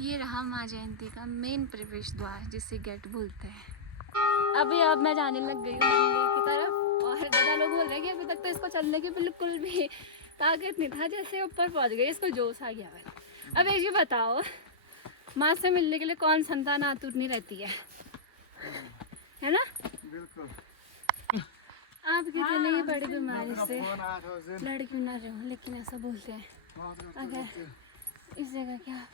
ये रहा माँ जयंती का मेन प्रवेश द्वार जिसे गेट बोलते हैं। अब मैं जाने लग गई हूँ मंदिर की तरफ और ज़्यादा लोग बोल रहे हैं कि अभी तक तो इसको चलने की बिल्कुल भी ताकत नहीं था, जैसे ऊपर पहुँच गई इसको जोश आ गया है। अब एक ये बताओ, माँ से मिलने के लिए कौन संतान आतुर नहीं रहती है ना? बिल्कुल। आप कितने ही बड़ी बीमारी से लड़ क्यों ना रहो, लेकिन ऐसा बोलते हैं अगर इस जगह क्या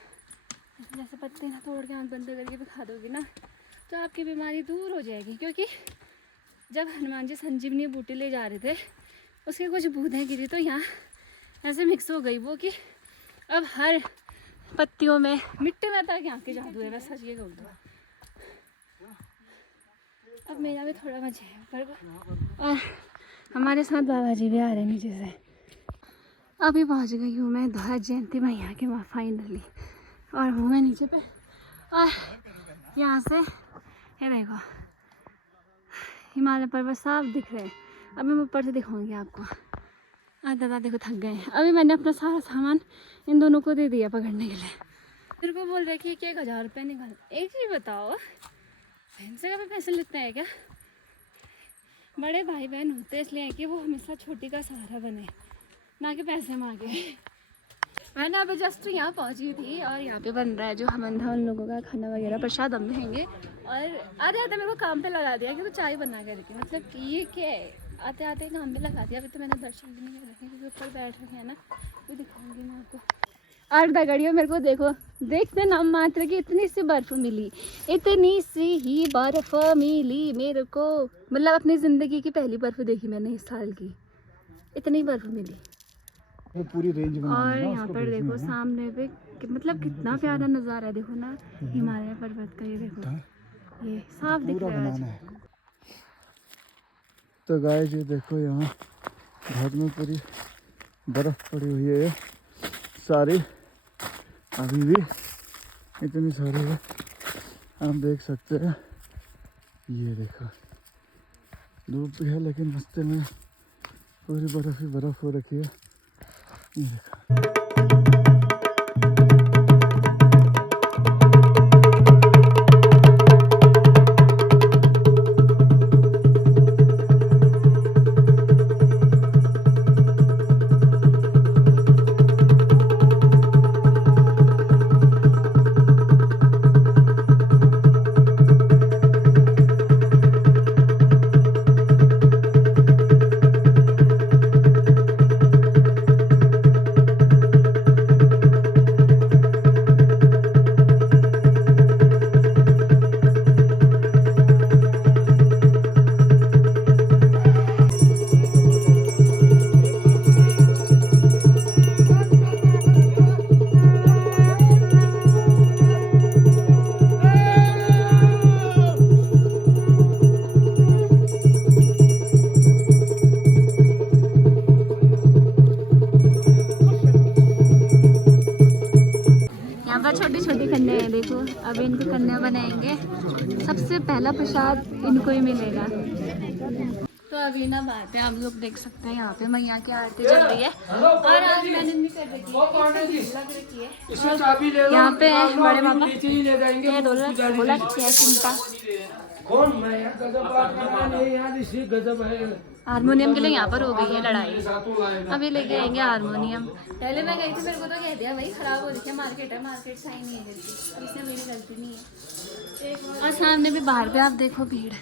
जैसे पत्ते ना तोड़ के आँख बंद करके भी खा दोगी ना तो आपकी बीमारी दूर हो जाएगी। क्योंकि जब हनुमान जी संजीवनी बूटी ले जा रहे थे उसके कुछ बूंदें गिरी तो यहाँ ऐसे मिक्स हो गई वो कि अब हर पत्तियों में मिट्टी में तक यहाँ के जादू है। वैसा ये बोल दो। अब मेरा भी थोड़ा मजा है पर और हमारे साथ बाबा जी भी आ रहे हैं नीचे से। अभी पहुँच गई हूँ मैं ध्वज जयंती मैया के वहाँ फाइनली, और हूँ मैं नीचे पे। और यहाँ से ये देखो हिमालय पर्वत साफ दिख रहे हैं। अभी मैं ऊपर से दिखाऊंगी आपको। दादा देखो थक गए हैं। अभी मैंने अपना सारा सामान इन दोनों को दे दिया पकड़ने के लिए। मेरे को बोल रहे कि 1000 रुपये निकाल। एक चीज़ बताओ, बहन से कभी पैसे लेते हैं क्या? बड़े भाई बहन होते इसलिए है कि वो हमेशा छोटी का सहारा बने, ना कि पैसे मांगे। मैंने अभी जस्ट यहाँ पहुँची थी और यहाँ पे बन रहा है जो हम उन लोगों का खाना वगैरह प्रसाद हम देंगे। और आते आते मेरे को काम पे लगा दिया कि तो चाय बना के रखी। मतलब ये क्या है, आते आते काम पे लगा दिया। अभी तो मैंने दर्शन भी नहीं कर रखे क्योंकि ऊपर बैठ रखे हैं ना, वो दिखाऊंगी मैं आपको। और दगड़ियों मेरे को देखो, देखते नाम मात्र की इतनी सी बर्फ मिली, इतनी सी ही बर्फ मिली मेरे को। मतलब अपनी ज़िंदगी की पहली बर्फ देखी मैंने इस साल की, इतनी बर्फ मिली। वो पूरी रेंज में और यहाँ पर देखो सामने पे मतलब कितना प्यारा नज़ारा है। देखो ना हिमालय पर्वत का, ये देखो ये साफ दिख रहा है। तो गाइस ये देखो यहाँ घाट में पूरी बर्फ पड़ी हुई है सारी, अभी भी इतनी सारी है आप देख सकते हैं। ये देखो धूप भी है लेकिन रास्ते में पूरी बर्फ ही बर्फ हो रखी है। ये देखो छोटी छोटी कन्या है देखो। अब इनको कन्या बनाएंगे, सबसे पहला प्रसाद इनको ही मिलेगा। तो अभी ना बात है, आप लोग देख सकते हैं यहाँ पे मैया की आरती चल रही है और आज मैंने नहीं कर रखी है। यहाँ पे बड़े पापा ये ढोलक क्या चिंता हारमोनियम के लिए यहाँ पर हो गई है लड़ाई। अभी लेके आएंगे हारमोनियम। पहले मैं गई थी, मेरे को तो कह दिया भाई खराब हो रही है, मार्केट है, मार्केट सही नहीं है, इसमें मेरी गलती नहीं है। और सामने भी बाहर पे आप देखो भीड़।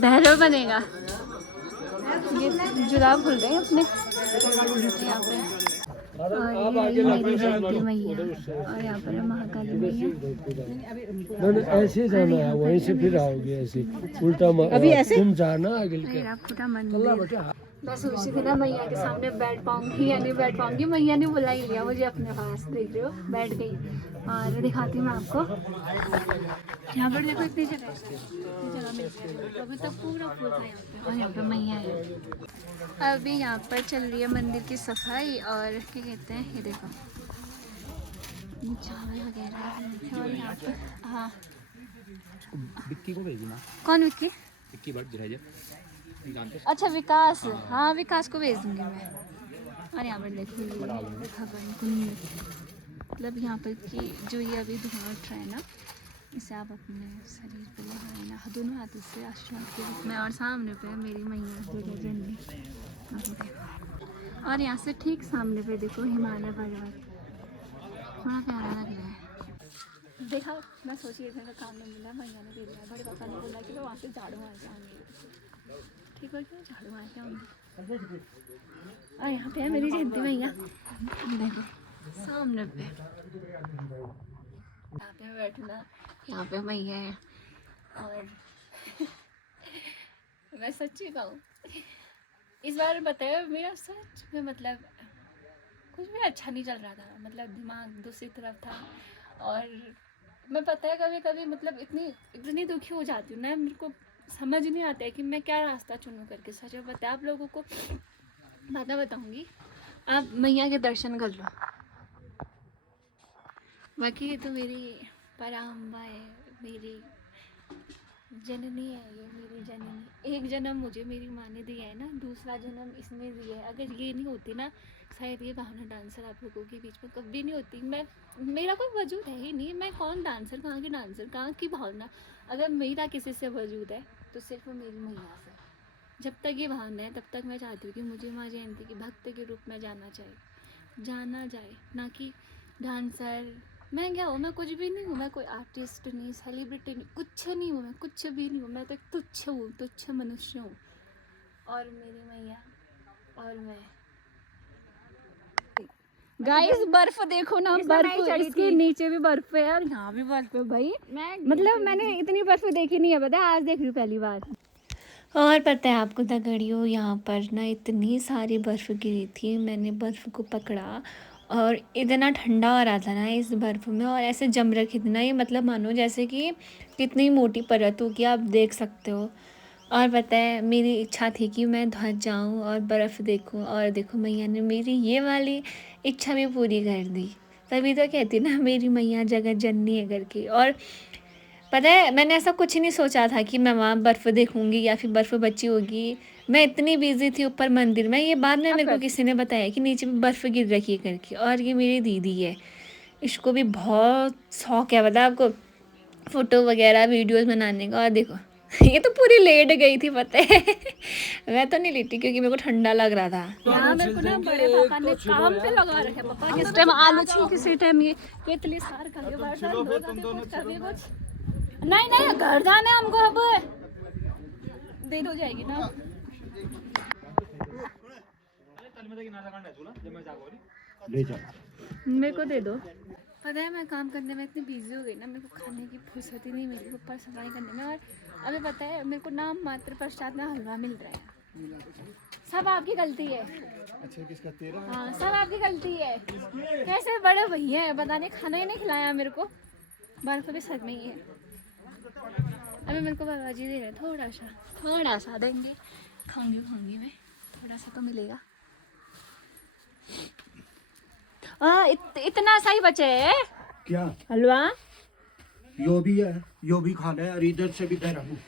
भैरव बनेगा, ये जुलाब खुल रहे हैं अपने यहाँ पे। और ये मेरी जयंती मैया और यहाँ पर महाकाली मैया। ऐसे जाना है, वहीं से फिर आओगे ऐसे उल्टा अभी ऐसे तुम जाना आगे मंदिर। मैं सोची थी ना मैया के सामने बैठ पाऊंगी या नहीं बैठ पाऊंगी, मैया ने बुला ही लिया मुझे अपने पास। देख रहे हो बैठ गई। और दिखाती हूँ मैं आपको, यहाँ पर देखो इतनी जगह है, अभी तक पूरा फूल था यहाँ पे। और यहाँ पर मैया है। अभी यहाँ पर चल रही है मंदिर की सफाई और क्या कहते हैं, ये देखो चावल वगैरह है। और यहाँ पर हाँ विक्की को भेजना। कौन विक्की? विक्की भट्ट अच्छा विकास, हाँ विकास को भेज दूंगी मैं। और यहाँ पर देखो हवन कुंड, मतलब यहाँ पर की जो ये अभी धुआं उठ रहा है ना, इसे आप अपने शरीर पे लगाए ना दोनों हाथों से आशीर्वाद के रूप में। और सामने पे मेरी मैया जगह जननी, और यहाँ से ठीक सामने पे देखो हिमालय पर्वत, बड़ा प्यारा लग रहा है। देखा, मैं सोची इधर का काम नहीं मिला, मैया ने दे दिया। बड़े पापा ने बोला कि मैं वहाँ से झाड़ू मार के आऊँगी, ठीक है क्यों झाड़ू मार के आऊँगी। और यहाँ पे है मेरी जयंती मैया, देखो सामने पे, यहाँ पे मैं बैठूँ ना, यहाँ पे मैया है। और मैं सच्ची कहूँ, इस बार बताया मेरा सच में मतलब कुछ भी अच्छा नहीं चल रहा था, मतलब दिमाग दूसरी तरफ था। और मैं पता है कभी कभी मतलब इतनी दुखी हो जाती हूँ ना, मेरे को समझ नहीं आता है कि मैं क्या रास्ता चुनूँ करके। सच में पता है, आप लोगों को बातें बताऊँगी, आप मैया के दर्शन कर लो। बाकी ये तो मेरी पराम्बा है, मेरी जननी है, ये मेरी जननी। एक जन्म मुझे मेरी माँ ने दिया है ना, दूसरा जन्म इसने दिया है। अगर ये नहीं होती ना, शायद ये भावना डांसर आप लोगों के बीच में कभी नहीं होती। मेरा कोई वजूद है ही नहीं, मैं कौन डांसर, कहाँ की डांसर, कहाँ की भावना। अगर मेरा किसी से वजूद है तो सिर्फ मेरी मैया से। जब तक ये भावना है तब तक मैं चाहती हूँ कि मुझे माँ जयंती की भक्त के रूप में जाना जाए, ना कि डांसर। मैं क्या हूँ, मैं कुछ भी नहीं हूँ, मैं कोई आर्टिस्ट नहीं, सेलिब्रिटी नहीं, कुछ नहीं हूँ, मैं कुछ भी नहीं हूँ। मैं तो एक तुच्छ मनुष्य हूँ। और मेरी मैया और मैं। गाइस बर्फ देखो ना, बर्फ इसके नीचे भी बर्फ है और यहाँ भी बर्फ है भाई। मतलब मैंने इतनी बर्फ देखी नहीं है, पता है, आज देख रही हूँ पहली बार। और पता है आपको दगड़ियों, यहाँ पर ना इतनी सारी बर्फ़ गिरी थी, मैंने बर्फ़ को पकड़ा और इतना ठंडा हो रहा था ना इस बर्फ़ में, और ऐसे जम रखी थी ना, ये मतलब मानो जैसे कि कितनी मोटी परत होगी, आप देख सकते हो। और पता है मेरी इच्छा थी कि मैं धस जाऊँ और बर्फ़ देखूँ, और देखो मैया ने मेरी ये वाली इच्छा भी पूरी कर दी। तभी तो कहती ना मेरी मैया जगत जननी है करके। और पता है मैंने ऐसा कुछ नहीं सोचा था कि मैं वहाँ बर्फ़ देखूंगी या फिर बर्फ़ बची होगी। मैं इतनी बिजी थी ऊपर मंदिर में, ये बाद में मेरे को किसी ने बताया कि नीचे भी बर्फ़ गिर रखी है करके। और ये मेरी दीदी है, इसको भी बहुत शौक है, पता है आपको, फ़ोटो वगैरह वीडियोस बनाने का। और देखो ये तो पूरी लेट गई थी, पता है मैं तो नहीं लेटी क्योंकि मेरे को ठंडा लग रहा था। यहाँ मेरे को ना बड़े पापा ने काम पे लगा रखे, पापा किस टाइम आलू छील, किसी टाइम ये इतनी सार खा के बैठ कुछ नहीं घर जाना है हमको, अब देर हो जाएगी ना। मेरे को दे दो। पता है मैं काम करने में इतनी बिजी हो गई ना, मेरे को खाने की फुर्सत ही नहीं मिली, ऊपर सफाई करने में। और अभी पता है मेरे को नाम मात्र प्रसाद में हलवा मिल रहा है। सब आपकी गलती है। अच्छा किसका, तेरा? हाँ सब आपकी गलती है। कैसे बड़े भैया है, पता नहीं खाना ही नहीं खिलाया मेरे को, बर्फ भी सच में ही है। अभी मेरे को बाबा जी दे रहे, थोड़ा सा देंगे, खाऊंगी मैं, थोड़ा सा तो मिलेगा। इतना सा ही बचे है क्या हलवा, यो भी है, यो भी खा ले, और इधर से भी दे रहा हूँ।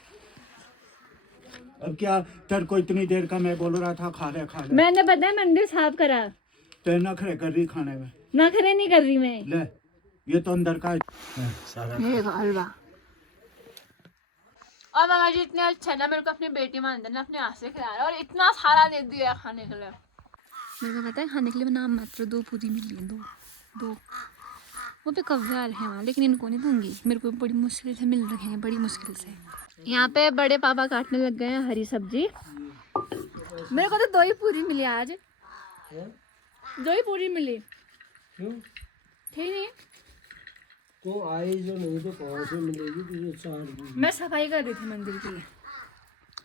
अब क्या तेरे को इतनी देर का मैं बोल रहा था खा ले। मैंने पता है मंदिर साफ करा, तेरे नखरे कर रही खाने में। नखरे नहीं कर रही मैं। ले ये तो अंदर का सारा हलवा। और बाबा जी इतने अच्छे ना, मेरे को अपनी बेटी मानते ना, अपने हाथ से खिला रहा, और इतना सारा दे दिया खाने के लिए। मेरे को पता है खाने के लिए नाम मात्र 2 पूरी मिली है, दो वो पे कव्वाल है वहाँ, लेकिन इनको नहीं दूंगी, मेरे को बड़ी मुश्किल से मिल रहे हैं, बड़ी मुश्किल से। यहाँ पे बड़े पापा काटने लग गए हैं हरी सब्जी। मेरे को तो 2 ही पूरी मिली आज, 2 ही पूरी मिली। क्यों? ठीक नहीं तो आई जो नहीं तो कहाँ से मिलेगी तुझे 4? मैं सफाई कर रही थी मंदिर की।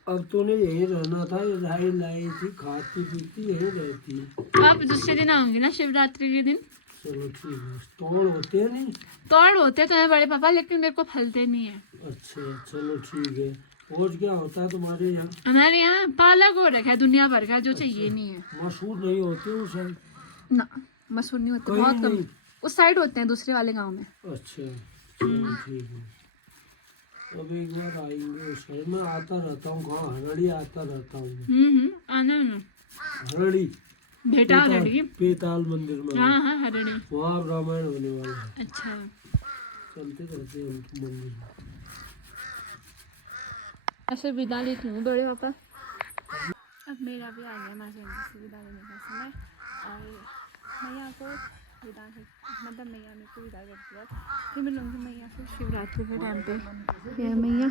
अब तूने यही रहना था, लाई थी, खाती पीती यही रहती। आप दूसरे दिन आओगे ना, शिवरात्रि के दिन। चलो ठीक है। तोड़ होते हैं नहीं? तोड़ होते तो है बड़े पापा, लेकिन मेरे को फलते नहीं है। अच्छा चलो ठीक है। और क्या होता है तुम्हारे यहाँ? हमारे यहाँ पालक हो रखा है दुनिया भर का, जो चाहिए नहीं है। मशहूर नहीं होते उस साइड? ना मशहूर नहीं होते, बहुत कम उस साइड होते हैं, दूसरे वाले गांव में। अच्छा चलो ठीक है। अब एक बार आएंगे उस साइड। मैं आता रहता हूँ, कहाँ हरड़ी आता रहता हूँ। आना ना हरड़ी बेटा हरड़ी। पेताल मंदिर में, हाँ हाँ हरड़ी। वहाँ अब रामायण होने वाला है। अच्छा चलते रहते हैं उनके मंदिर में। ऐसे विदा लेती हूँ बड़े पापा। अब मेरा भी आ गया माँ जयंती से विदा लेने का समय, और मैया को विदा मतलब मैया मेरे को विदा कर दिया। फिर मिलूँगी मैया से शिवरात्रि के टाइम पे। फिर मैया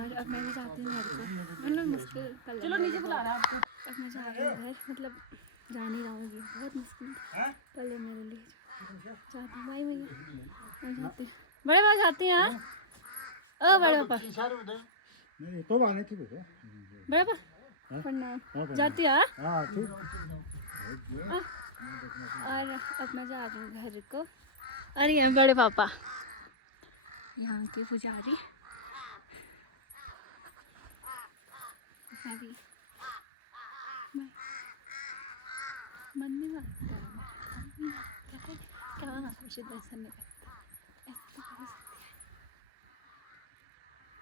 और अब मैं भी जाती हूँ घर को, मतलब मुश्किल कल। चलो नीचे बुला रहा है। अब मैं जा रही हूँ घर, मतलब जा नहीं रहूँगी, बहुत मुश्किल कल है मेरे लिए। जाती हूँ बाय मैया, मैं जाती हूँ। बड़े पापा जाती हैं। हाँ ओ बड़े पापा, नहीं तो आने थी बेटा। बड़े पापा प्रणाम। जाती है। हाँ ठीक। और अब मैं जा रही हूँ घर को। अरे ये बड़े पापा यहाँ के पुजारी। मैं भी मंदिर में क्या मुझे दर्शन नहीं करता, ऐसे तो कर सकती है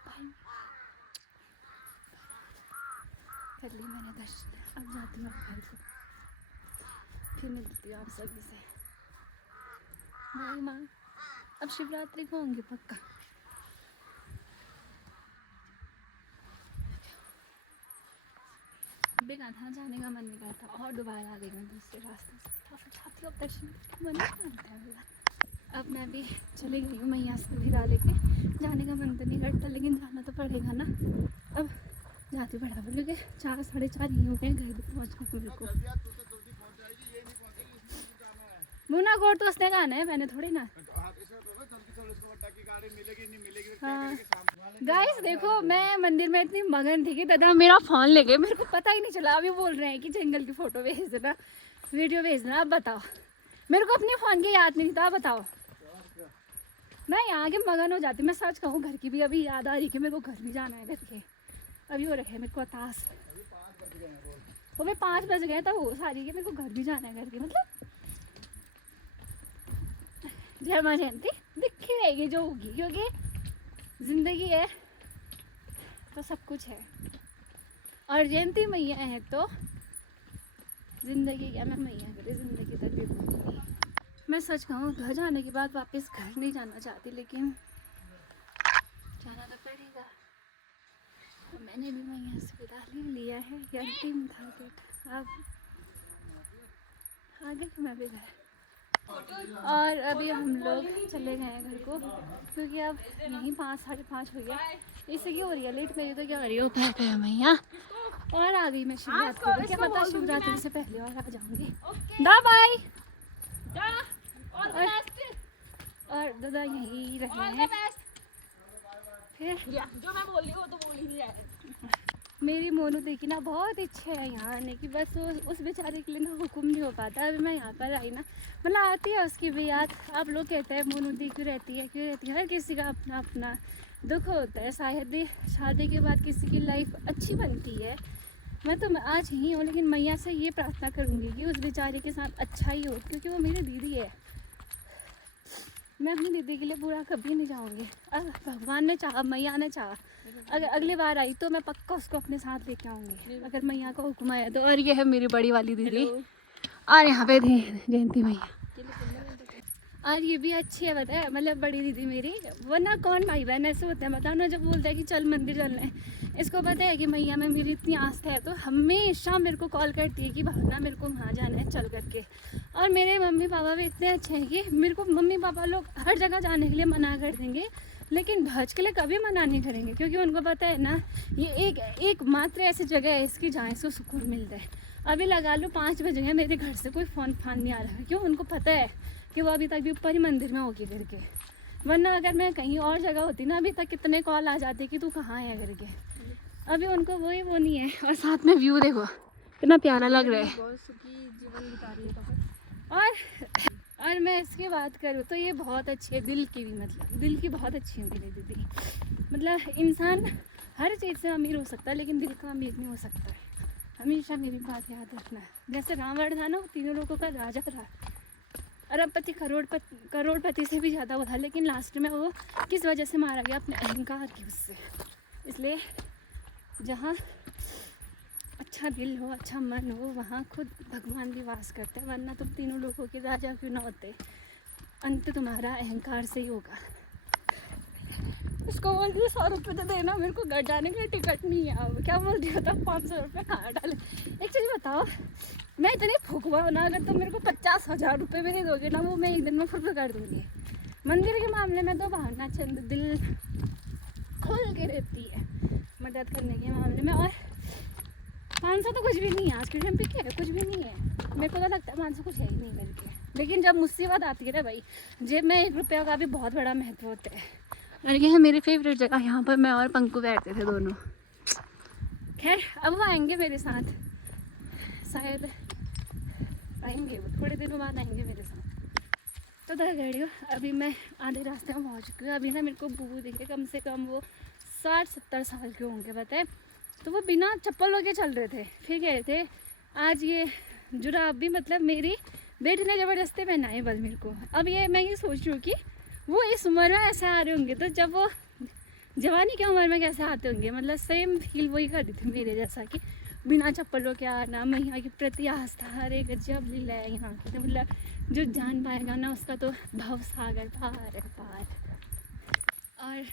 भाई। कर ली मैंने दर्शन, अब जाती हूँ घर को, फिर मिलती हूँ आप सभी से। बाय माँ, अब शिवरात्रि को होंगे पक्का। बेकार था, जाने का मन नहीं करता, और दोबारा आ गई मैं दूसरे रास्ते से। फटाफट जाती हूँ, अब दर्शन मन नहीं करता है मेरा। अब मैं भी चली गई हूँ मैया से विदा लेके। जाने का मन तो नहीं करता, लेकिन जाना तो पड़ेगा ना। अब जाती बराबर, क्योंकि 4 साढ़े 4 ही हो गए घर भी पहुँचने मेरे को। मुना कोट तो उसने कहना है, मैंने थोड़ी ना। हाँ गाइस देखो, मैं मंदिर में इतनी मगन थी कि दादा मेरा फ़ोन ले गए, मेरे को पता ही नहीं चला। अभी बोल रहे हैं कि जंगल की फ़ोटो भेज देना, वीडियो भेज देना। अब बताओ, मेरे को अपने फ़ोन की याद नहीं था। अब बताओ, मैं यहाँ के मगन हो जाती। मैं सच कहूँ, घर की भी अभी याद आ रही कि मेरे को घर भी जाना है करके। अभी हो रखे मेरे को तास, वो मैं 5 बज गए तब वो सारी कि मेरे को घर भी जाना है करके। मतलब जय माँ जयंती दिखी रहेगी जो होगी, क्योंकि ज़िंदगी है तो सब कुछ है, और जयंती मैया है तो ज़िंदगी क्या मैं मैया करे, ज़िंदगी तक भी भूलूंगी। मैं सच कहूँ, घर जाने के बाद वापस घर नहीं जाना चाहती, लेकिन जाना तो पड़ेगा। तो मैंने भी मैया से विदा ले लिया है, ये अंतिम था गेट। अब आगे तो मैं भी घर, और अभी हम लोग चले गए हैं घर को, क्योंकि अब यहीं 5 साढ़े 5 हो गया। इससे क्यों हो रही है लेट, मेरी तो क्या हो रही है ऊपर पे मैया। और आ गई मैं शिवरात्रि को, क्या पता शिवरात्रि से पहले और आ जाऊंगी। दा बाय। और दादा यहीं रहे हैं। फिर जो मैं बोल रही हूँ तो बोल ही नहीं रहा। मेरी मोनू देखी ना, बहुत इच्छा है यहाँ आने की, बस वो उस बेचारे के लिए ना हुक्म नहीं हो पाता। अभी मैं यहाँ पर आई ना, मतलब आती है उसकी भी याद। आप लोग कहते हैं मोनू दी क्यों रहती है, क्यों रहती है, हर किसी का अपना अपना दुख होता है। शायद ही शादी के बाद किसी की लाइफ अच्छी बनती है। मैं तो आज ही हूँ, लेकिन मैया से ये प्रार्थना करूँगी कि उस बेचारे के साथ अच्छा ही हो, क्योंकि वो मेरी दीदी है। मैं अपनी दीदी के लिए बुरा कभी नहीं चाहूँगी। अगर भगवान ने चाहा, मैया ने चाहा, अगर अगली बार आई तो मैं पक्का उसको अपने साथ लेके आऊँगी, अगर मैया का हुक्म आया तो। और ये है मेरी बड़ी वाली दीदी, और यहाँ पे थी जयंती मैया। और ये भी अच्छी है, पता है, मतलब बड़ी दीदी मेरी। वरना कौन भाई बहन ऐसे होते हैं बताओ ना, जब बोलता है कि चल मंदिर चलना है, इसको पता है कि मैया में मेरी इतनी आस्था है, तो हमेशा मेरे को कॉल करती है कि भावना मेरे को वहाँ जाना है चल करके। और मेरे मम्मी पापा भी इतने अच्छे हैं कि मेरे को, मम्मी पापा लोग हर जगह जाने के लिए मना कर देंगे, लेकिन भज के लिए कभी मना नहीं करेंगे, क्योंकि उनको पता है ना, ये एक मात्र ऐसी जगह है इसकी जहाँ इसको सुकून मिलता है। अभी लगा लो 5 बज गए, मेरे घर से कोई फ़ोन फान नहीं आ रहा है। क्यों? उनको पता है कि वो अभी तक भी ऊपर ही मंदिर में होगी करके। वरना अगर मैं कहीं और जगह होती ना, अभी तक कितने कॉल आ जाते कि तू कहाँ है करके। अभी उनको वो नहीं है। और साथ में व्यू देखो कितना प्यारा लग रहा है। बहुत सुखी जीवन बिता रही है। और मैं इसकी बात करूँ तो ये बहुत अच्छी है, दिल की भी, मतलब दिल की बहुत अच्छी है मेरी दीदी। मतलब इंसान हर चीज़ से अमीर हो सकता है, लेकिन दिल का अमीर नहीं हो सकता है। हमेशा मेरी बात याद रखना। जैसे रावण था ना, वो 3 लोगों का राजा था, अरबपति करोड़पति से भी ज़्यादा वो था, लेकिन लास्ट में वो किस वजह से मारा गया? अपने अहंकार की उससे। इसलिए जहाँ अच्छा दिल हो, अच्छा मन हो, वहाँ खुद भगवान भी वास करते हैं, वरना तुम तीनों लोगों के राजा क्यों ना होते, अंत तुम्हारा अहंकार से ही होगा। उसको बोल रही 100 रुपये तो देना, मेरे को घर जाने के लिए टिकट नहीं है। अब क्या बोल रही होता 500 रुपये कहाँ डाले। एक चीज़ बताओ, मैं इतनी फुकवा ना, अगर तुम मेरे को 50,000 रुपये भी नहीं दोगे ना, वो मैं एक दिन में फुर्र कर दूँगी। मंदिर के मामले में तो भावना चंद दिल खुल के रहती है मदद करने के मामले में। और 500 तो कुछ भी नहीं है आज के टाइम पे, क्या है, कुछ भी नहीं है। मेरे को तो लगता है 500 कुछ है ही नहीं करके। लेकिन जब मुसीबत आती है ना भाई, जेब में 1 रुपया का भी बहुत बड़ा महत्व होता है। और ये है मेरी फेवरेट जगह, यहाँ पर मैं और पंकु बैठते थे दोनों। खैर अब वो आएंगे मेरे साथ, शायद आएंगे वो, थोड़े दिनों बाद आएंगे मेरे साथ। तो गाड़ियों अभी मैं आधे रास्ते में पहुँच चुकी हूँ। अभी ना मेरे को बूबू दिखे, कम से कम वो 60-70 साल के होंगे बताए। तो वो बिना चप्पलों के चल रहे थे, फिर कह रहे थे आज ये जुराब भी मतलब मेरी बेटी ने ज़बरदस्ती पहनाई बस मेरे को। अब ये मैं ये सोच रही हूँ कि वो इस उम्र में ऐसे आ रहे होंगे, तो जब वो जवानी की उम्र में कैसे आते होंगे। मतलब सेम फील वही कर रही थी मेरे जैसा कि बिना चप्पलों के आना, मैया के प्रति आस्था, अरे गजब लीला है यहाँ की। तो मतलब जो जान पाएगा ना उसका तो भव सागर पार है पार। और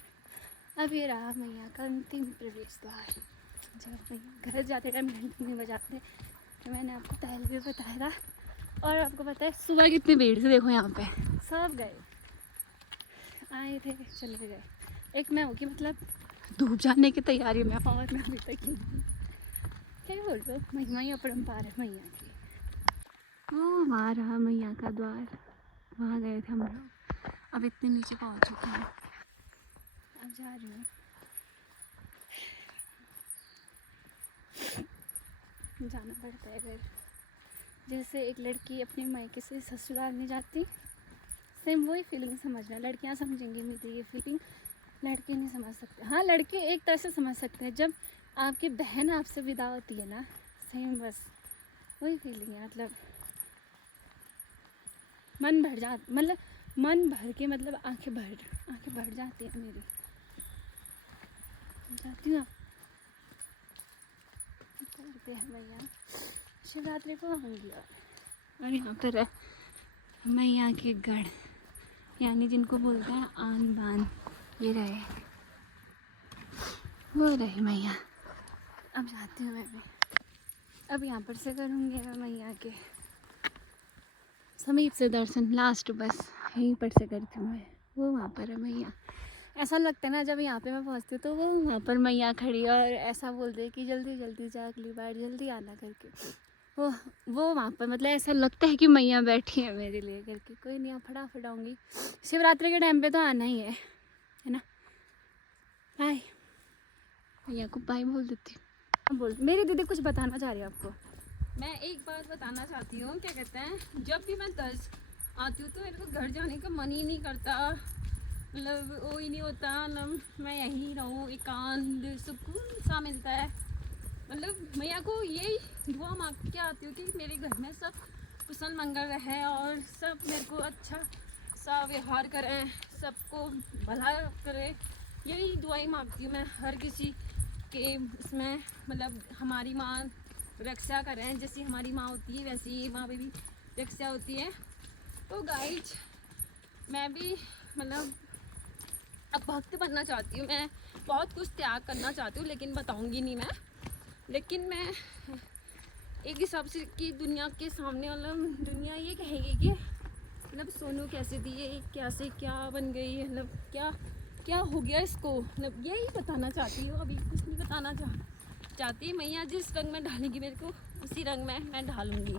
अब ये रहा मैया का अंतिम प्रवेश द्वार। जब मैया घर जाते टाइम घंटी नहीं बजाते, तो मैंने आपको पहले भी बताया था। और आपको पता है सुबह कितनी भीड़ थी, देखो यहाँ पे सब गए, आए थे चले गए। एक मैं होगी मतलब धूप जाने की तैयारी में, और मैं अभी तक ही क्या बोल रहे हो, महिमा ही अपरंपार है मैया की। वो वहाँ रहा मैया का द्वार, वहाँ गए थे हम लोग। अब इतने नीचे पहुँच चुके हैं, अब जा रही हूँ। जाना पड़ता है घर, जैसे एक लड़की अपने मायके से ससुराल नहीं जाती, सेम वही फीलिंग समझना। लड़कियां समझेंगी मेरी ये फीलिंग, लड़के नहीं समझ सकते। हाँ लड़के एक तरह से समझ सकते हैं, जब आपकी बहन आपसे विदा होती है ना, सेम बस वही फीलिंग है। मतलब मन भर जा, मतलब मन भर के, मतलब आंखें भर जाती हैं मेरी। जाती हूँ करते हैं भैया, शिवरात्रि को आऊँगी। और यहाँ पर है मैया के गढ़, यानी जिनको बोलते हैं आन बान, ये रहे, वो रहे मैया। अब जाती हूँ मैं भी, अब यहाँ पर से करूँगी मैं मैया के समीप से दर्शन। लास्ट बस यहीं पर से करती हूँ मैं, वो वहाँ पर है मैया। ऐसा लगता है ना जब यहाँ पे मैं पहुँचती हूँ तो वो वहाँ पर मैया खड़ी है और ऐसा बोलते हैं कि जल्दी जल्दी जा, अगली बार जल्दी आना करके। वो वहाँ पर मतलब ऐसा लगता है कि मैया बैठी है मेरे लिए करके। कोई नहीं, फटाफट आऊँगी, शिवरात्रि के टाइम पे तो आना ही है ना। बाय, मैया को बाय बोल देती हूँ। बोल, मेरी दीदी कुछ बताना चाह रही है आपको। मैं एक बात बताना चाहती हूँ, क्या कहते हैं, जब भी मैं दर्ज आती हूँ तो मेरे को घर जाने का मन ही नहीं करता, मतलब वो ही नहीं होता ना, मैं यहीं रहूँ, एकांत सुकून सा मिलता है। मतलब मैया को यही दुआ मांग के आती हूँ कि मेरे घर में सब कुशल मंगल रहे और सब मेरे को अच्छा सा व्यवहार करें, सबको भला करे, यही दुआएं मांगती हूँ मैं हर किसी के इसमें। मतलब हमारी माँ रक्षा करें, जैसी हमारी माँ होती है वैसी माँ भी रक्षा होती है। तो गाइज मैं भी मतलब अब भक्त बनना चाहती हूँ, मैं बहुत कुछ त्याग करना चाहती हूँ, लेकिन बताऊँगी नहीं मैं। लेकिन मैं एक हिसाब से कि दुनिया के सामने मतलब दुनिया ये कहेगी कि मतलब सोनू कैसे थी, ये कैसे क्या बन गई, मतलब क्या हो गया इसको, मतलब यही बताना चाहती हूँ। अभी कुछ नहीं बताना चाहती। मैया जिस रंग में ढालेगी मेरे को उसी रंग में मैं ढालूँगी।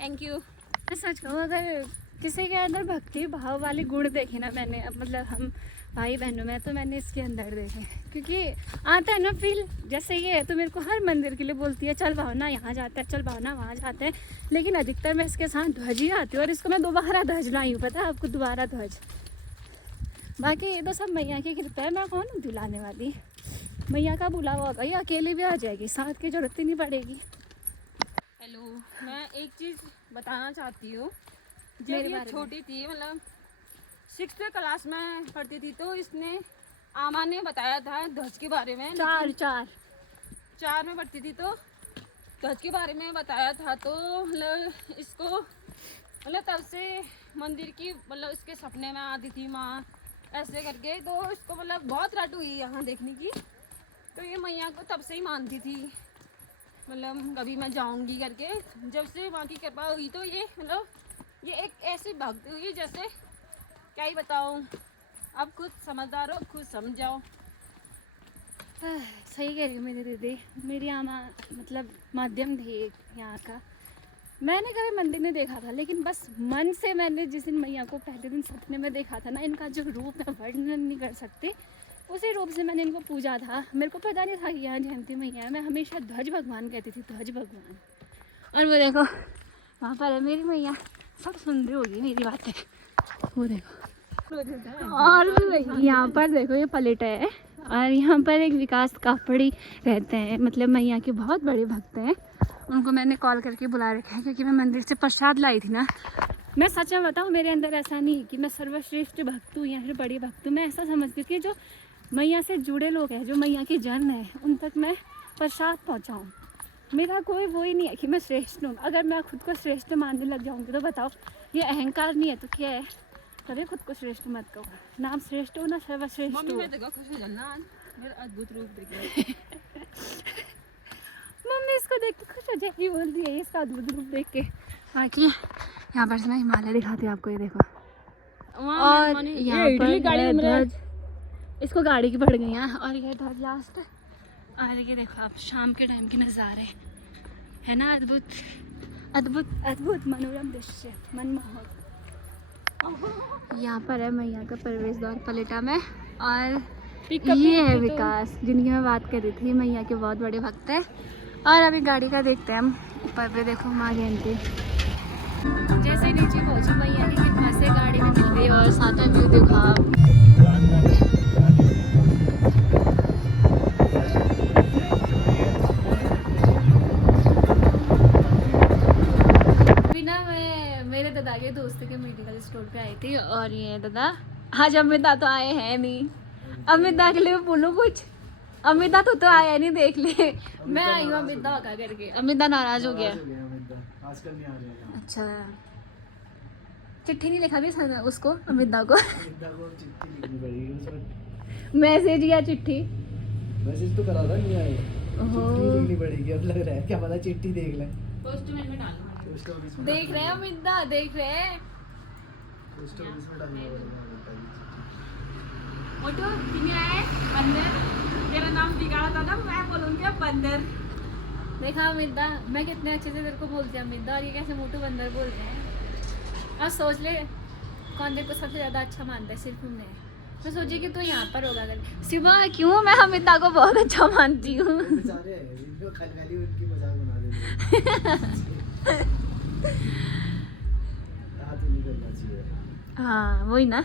Thank you. मैं सच कहूँ, अगर किसी के अंदर भक्ति भाव वाले गुण देखे ना मैंने, अब मतलब हम भाई बहनों में, तो मैंने इसके अंदर देखे। क्योंकि आता है ना फील, जैसे ये है तो मेरे को हर मंदिर के लिए बोलती है चल भावना यहाँ जाते हैं, चल भावना वहाँ जाते हैं, लेकिन अधिकतर मैं इसके साथ ध्वज ही आती हूँ। और इसको मैं दोबारा ध्वज लाई हूँ, पता है आपको, दोबारा ध्वज। बाकी ये तो सब मैया की कृपा है, मैं कौन हूँ दिलाने वाली। मैया का बुलावा होगा, ये अकेले भी आ जाएगी, साथ की जरूरत ही नहीं पड़ेगी। हेलो, मैं एक चीज़ बताना चाहती हूँ जब मेरे ये बारे में। छोटी थी मतलब 6th क्लास में पढ़ती थी तो इसने आमा ने बताया था ध्वज के बारे में। चार 4 में पढ़ती थी तो ध्वज के बारे में बताया था तो मतलब इसको मतलब तब से मंदिर की मतलब इसके सपने में आती थी माँ ऐसे करके, तो इसको मतलब बहुत रट हुई यहाँ देखने की। तो ये मैया को तब से ही मानती थी, मतलब कभी मैं जाऊंगी करके। जब से माँ की कृपा हुई तो ये मतलब ये एक ऐसी भक्ति हुई जैसे क्या ही बताऊँ, अब खुद समझदार हो खुद समझाओ। सही कह रही हूँ मेरी दीदी। मेरी आमा मतलब माध्यम थी एक यहाँ का। मैंने कभी मंदिर नहीं देखा था, लेकिन बस मन से मैंने जिस दिन मैया को पहले दिन सपने में देखा था ना, इनका जो रूप है वर्णन नहीं कर सकते, उसी रूप से मैंने इनको पूजा था। मेरे को पता नहीं था कि यहाँ जयंती मैया है। मैं हमेशा ध्वज भगवान कहती थी, ध्वज भगवान। और वो देखो वहाँ पर है मेरी मैया, सब सुन रही होगी मेरी बातें। वो देखो, और यहाँ पर देखो ये पलेट है, और यहाँ पर एक विकास कापड़ी रहते हैं, मतलब मैया के बहुत बड़े भक्त हैं। उनको मैंने कॉल करके बुला रखा है क्योंकि मैं मंदिर से प्रसाद लाई थी ना। मैं सच में बताऊँ, मेरे अंदर ऐसा नहीं है कि मैं सर्वश्रेष्ठ भक्त हूँ या फिर बड़ी भक्त हूँ। मैं ऐसा समझती थी जो मैया से जुड़े लोग हैं, जो मैया के जन हैं, उन तक मैं प्रसाद पहुँचाऊँ। मेरा कोई वो ही नहीं है कि मैं श्रेष्ठ हूँ। अगर मैं खुद को श्रेष्ठ मानने लग जाऊँगी तो बताओ, ये अहंकार नहीं है तो क्या है? कभी खुद को श्रेष्ठ मत कहो, ना आप श्रेष्ठ हो ना सर्वश्रेष्ठ मम्मी हो। मैं देखो खुश हो जाना आज, मेरा अद्भुत रूप देख। मम्मी इसको देख के खुश हो जाएगी, बोल रही है इसका अद्भुत रूप देख के। बाकी यहाँ पर से मैं हिमालय दिखाती हूँ आपको, ये देखो। और यहाँ पर है ध्वज, इसको गाड़ी की पड़ गई है। और ये ध्वज लास्ट, और ये देखो आप शाम के टाइम के नज़ारे है ना, अद्भुत अद्भुत अद्भुत मनोरम दृश्य, मनमोहक। यहाँ पर है मैया का प्रवेश द्वार पलेटा में, और ये है विकास जिनकी मैं बात कर रही थी, मैया के बहुत बड़े भक्त हैं। और अभी गाड़ी का देखते हैं हम। ऊपर पे देखो माँ जयंती, जैसे नीचे पहुँची मैया की कृपा से गाड़ी में मिल गई, और साथ में व्यू देखो आप। बिना मैं मेरे दादा के दोस्त के मेडिकल स्टोर पे आई थी, और ये दादा आज अमिता तो आए हैं नहीं। अमिता के लिए बोलो कुछ, अमिता तो आया नहीं, देख ले। मैं आई हूँ अमिता होगा करके, अमिता नाराज हो गया। आजकल नहीं आ रहा। अच्छा, चिट्ठी नहीं लिखा भी उसको, अमिता को चिट्ठी लिखनी पड़ेगी उसमें। मैसेज या चिट्ठी? मैसेज तो करा था, नहीं आए। ओहो। चिट्ठी लिखनी पड़ेगी, अब लग रहा है क्या पता चिट्ठी देख ले। पोस्टमैन में डालना। पोस्ट ऑफिस में देख रहे हैं अमिता, देख रहे हैं। पोस्ट ऑफिस में डालना पड़ेगा। मोटू किन्हें आए बंदर, तेरा नाम बिगाड़ा था ना, मैं बोलूँगी अब बंदर। देखा अमिता, मैं कितने अच्छे से तेरे को बोलती हूँ अमिता, और ये कैसे मोटू बंदर बोल रहे हैं। अब सोच ले कौन तेरे को सबसे ज़्यादा अच्छा मानता है, सिर्फ मैं सोची कि तू यहाँ पर होगा कर। सिवा क्यों, मैं अमिता को बहुत अच्छा मानती हूँ। बेचारे हैं जिनको खलखली उनकी मजाक बना देते हाथ ही नहीं करना चाहिए। हाँ वही ना,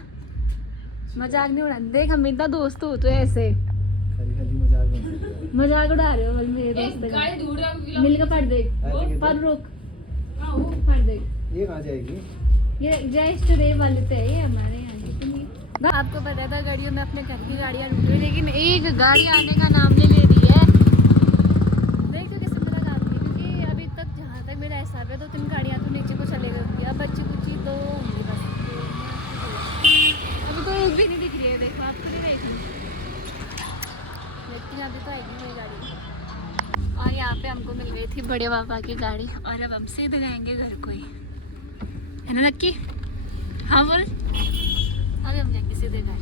मजाक नहीं उड़ा। देख अमिता दोस्त हो तो ऐसे खलखली मजाक बना देते हैं। मजाक उड़ा रहे हो बल मेरे दोस्त का। गाड़ी दूर है, मिल के पढ़ दे, पर रोक पढ़ दे। ये कहाँ जाएगी? ये जस्ट देव वाले थे, ये हमारे यहाँ की तो नहीं। आपको पता था गाड़ियों में अपने घर की गाड़ियाँ रुक गई, लेकिन एक गाड़ी आने का नाम नहीं ले रही है। देख तो किस्मत तक आती है, क्योंकि अभी तक जहाँ तक मेरा हिसाब है 2-3 गाड़ियाँ तो नीचे को चले गई होंगी। अब बच्ची कुची तो होंगी बस। अभी तो एक भी नहीं दिख रही है, देखो आपको नहीं देखी, लेकिन अभी तो आएगी मेरी गाड़ी। और यहाँ पे हमको मिल गई थी बड़े पापा की गाड़ी, और अब हम सीधे जाएंगे घर को ही, है ना नक्की? हाँ बोल। अभी हम जाएंगे सीधे घर। और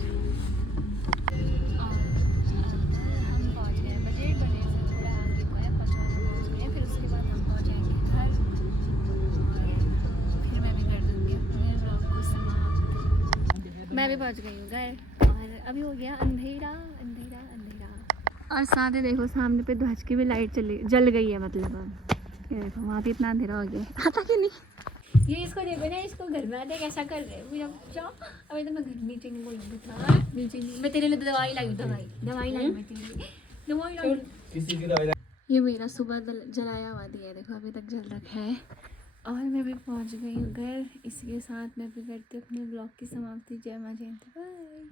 हम पहुँच गए बजट बने से थोड़ा आगे को है, 50 पहुँच गए। फिर उसके बाद हम पहुँच जाएंगे घर, और फिर मैं भी कर दूँगी अपने ब्लॉग को समाप्त। मैं भी पहुँच गई हूँ घर, और अभी हो गया अंधेरा अंधेरा अंधेरा। और साथ ही देखो सामने पे ध्वज की भी लाइट जल गई है, मतलब अब ये देखो वहाँ पे इतना अंधेरा हो गया। आता कि नहीं ये, इसको देखो ना, इसको घर में आते कैसा कर रहे हो। अभी तो मैं घर नीचे नहीं बोलूँगी था, नीचे नहीं। मैं तेरे लिए दवाई लाई, दवाई लाई मैं तेरे लिए, दवाई लाई। किसी की दवाई ये मेरा सुबह जलाया हुआ दिया है, देखो अभी तक जल रखा है। और मैं भी पहुंच गई हूँ घर। इसके साथ मैं भी करती हूँ अपने ब्लॉग की समाप्ति। जय माँ जयंती, बाय।